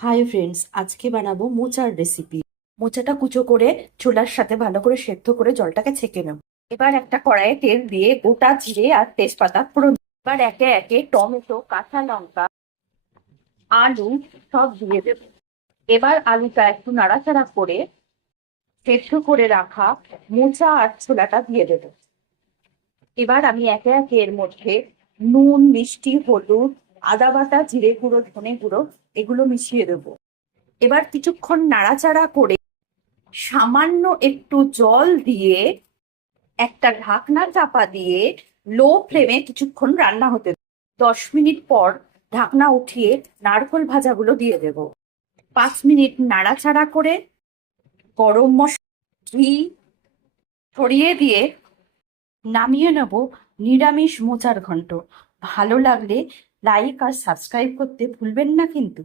Hi friends, আজকে বানাবো মোচার রেসিপি। মোচাটা কুচো করে ছোলার সাথে ভালো করে সেদ্ধ করে জলটাকে ছেঁকে নেব। এবার একটা কড়াইয়ে তেল দিয়ে গোটা জিরে আর তেজপাতা ফোড়ন। এবার একে একে টমেটো, কাঁচা লঙ্কা, আলু সব দিয়ে দেব। এবার আলুটা একটু নাড়াচাড়া করে সেদ্ধ করে রাখা মোচা আর ছোলাটা দিয়ে দেব। এবার আমি একে একে এর মধ্যে নুন, মিষ্টি, হলুদ, আদা বাটা, জিরে গুঁড়ো, ধনে গুঁড়ো এগুলো মিশিয়ে দেবো। এবার কিছুক্ষণ নাড়াচাড়া করে সামান্য একটু জল দিয়ে একটা ঢাকনা চাপা দিয়ে লো ফ্লেমে কিছুক্ষণ রান্না হতে দেব। 10 মিনিট পর ঢাকনা উঠিয়ে নারকেল ভাজাগুলো দিয়ে দেব। 5 মিনিট নাড়াচাড়া করে গরম মশলা, ঘি ছড়িয়ে দিয়ে নামিয়ে নেব নিরামিষ মোচার ঘন্ট। ভালো লাগলে লাইক আর সাবস্ক্রাইব করতে ভুলবেন না কিন্তু।